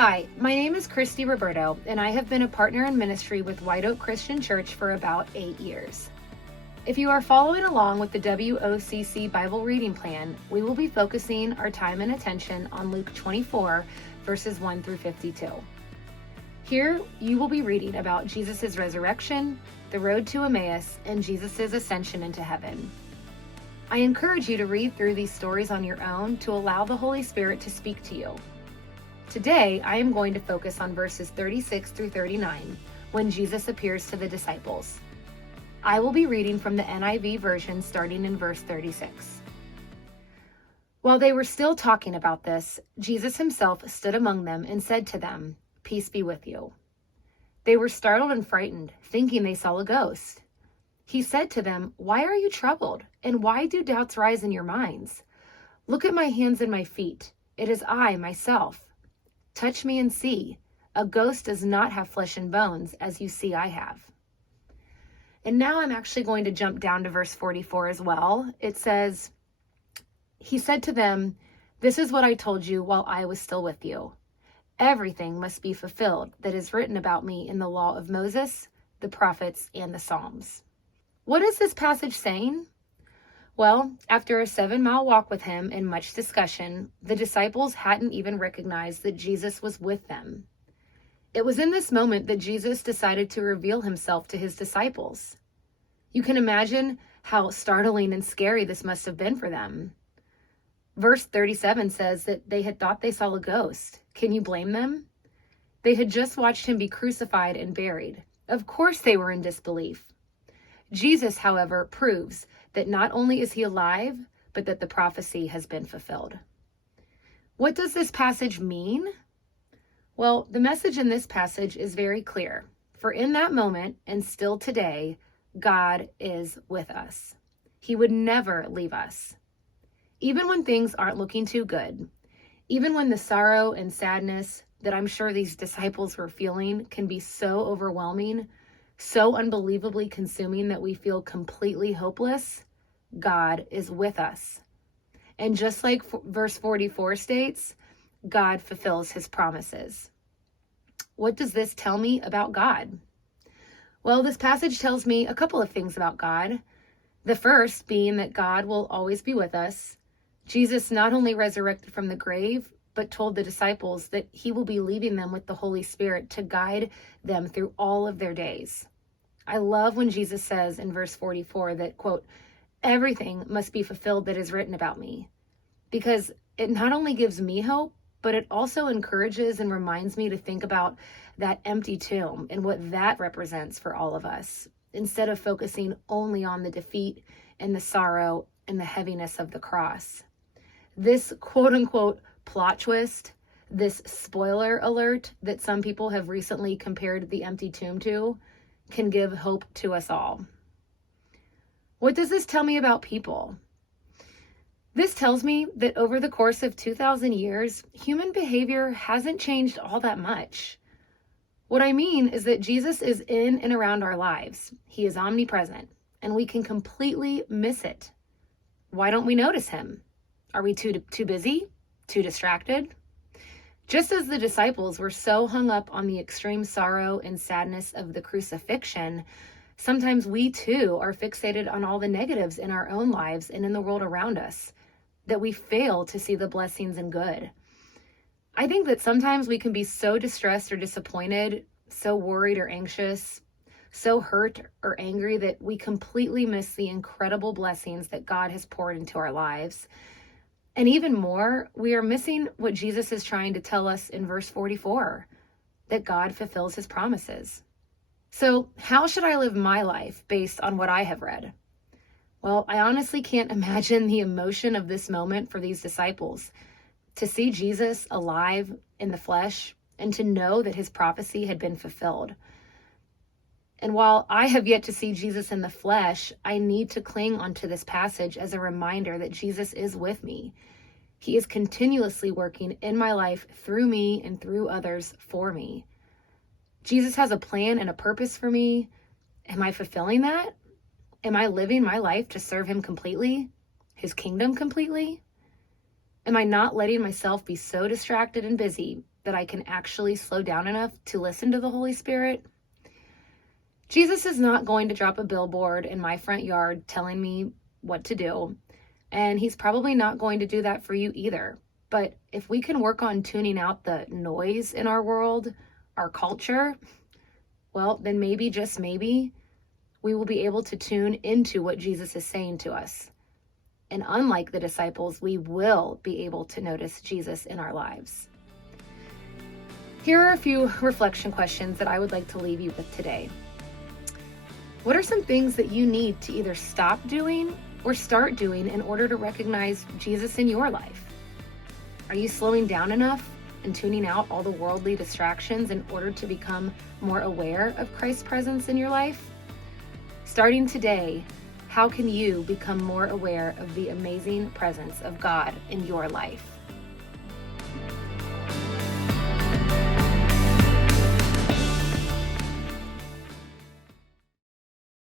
Hi, my name is Christy Roberto, and I have been a partner in ministry with White Oak Christian Church for about 8 years. If you are following along with the WOCC Bible reading plan, we will be focusing our time and attention on Luke 24, verses 1 through 52. Here, you will be reading about Jesus' resurrection, the road to Emmaus, and Jesus' ascension into heaven. I encourage you to read through these stories on your own to allow the Holy Spirit to speak to you. Today, I am going to focus on verses 36 through 39, when Jesus appears to the disciples. I will be reading from the NIV version starting in verse 36. While they were still talking about this, Jesus himself stood among them and said to them, "Peace be with you." They were startled and frightened, thinking they saw a ghost. He said to them, "Why are you troubled? And why do doubts rise in your minds? Look at my hands and my feet. It is I, myself. Touch me and see. A ghost does not have flesh and bones, as you see I have." And now I'm actually going to jump down to verse 44 as well. It says, he said to them, "This is what I told you while I was still with you. Everything must be fulfilled that is written about me in the law of Moses, the prophets, and the Psalms." What is this passage saying? Well, after a 7-mile walk with him and much discussion, the disciples hadn't even recognized that Jesus was with them. It was in this moment that Jesus decided to reveal himself to his disciples. You can imagine how startling and scary this must have been for them. Verse 37 says that they had thought they saw a ghost. Can you blame them? They had just watched him be crucified and buried. Of course they were in disbelief. Jesus, however, proves that not only is he alive, but that the prophecy has been fulfilled. What does this passage mean? Well, the message in this passage is very clear. For in that moment, and still today, God is with us. He would never leave us. Even when things aren't looking too good, even when the sorrow and sadness that I'm sure these disciples were feeling can be so overwhelming, so unbelievably consuming that we feel completely hopeless, God is with us. And just like verse 44 states, God fulfills his promises. What does this tell me about God? Well, this passage tells me a couple of things about God. The first being that God will always be with us. Jesus not only resurrected from the grave, but told the disciples that he will be leaving them with the Holy Spirit to guide them through all of their days. I love when Jesus says in verse 44 that, quote, "Everything must be fulfilled that is written about me," because it not only gives me hope, but it also encourages and reminds me to think about that empty tomb and what that represents for all of us, instead of focusing only on the defeat and the sorrow and the heaviness of the cross. This quote unquote plot twist, this spoiler alert that some people have recently compared the empty tomb to, can give hope to us all. What does this tell me about people? This tells me that over the course of 2,000 years, human behavior hasn't changed all that much. What I mean is that Jesus is in and around our lives. He is omnipresent, and we can completely miss it. Why don't we notice him? Are we too busy? Too distracted? Just as the disciples were so hung up on the extreme sorrow and sadness of the crucifixion, sometimes we too are fixated on all the negatives in our own lives and in the world around us, that we fail to see the blessings and good. I think that sometimes we can be so distressed or disappointed, so worried or anxious, so hurt or angry that we completely miss the incredible blessings that God has poured into our lives. And even more, we are missing what Jesus is trying to tell us in verse 44, that God fulfills his promises. So how should I live my life based on what I have read? Well, I honestly can't imagine the emotion of this moment for these disciples, to see Jesus alive in the flesh and to know that his prophecy had been fulfilled. And while I have yet to see Jesus in the flesh, I need to cling onto this passage as a reminder that Jesus is with me. He is continuously working in my life through me and through others for me. Jesus has a plan and a purpose for me. Am I fulfilling that? Am I living my life to serve him completely, his kingdom completely? Am I not letting myself be so distracted and busy that I can actually slow down enough to listen to the Holy Spirit? Jesus is not going to drop a billboard in my front yard telling me what to do, and he's probably not going to do that for you either. But if we can work on tuning out the noise in our world, our culture, well, then maybe, just maybe, we will be able to tune into what Jesus is saying to us. And unlike the disciples, we will be able to notice Jesus in our lives. Here are a few reflection questions that I would like to leave you with today. What are some things that you need to either stop doing or start doing in order to recognize Jesus in your life? Are you slowing down enough and tuning out all the worldly distractions in order to become more aware of Christ's presence in your life? Starting today, how can you become more aware of the amazing presence of God in your life?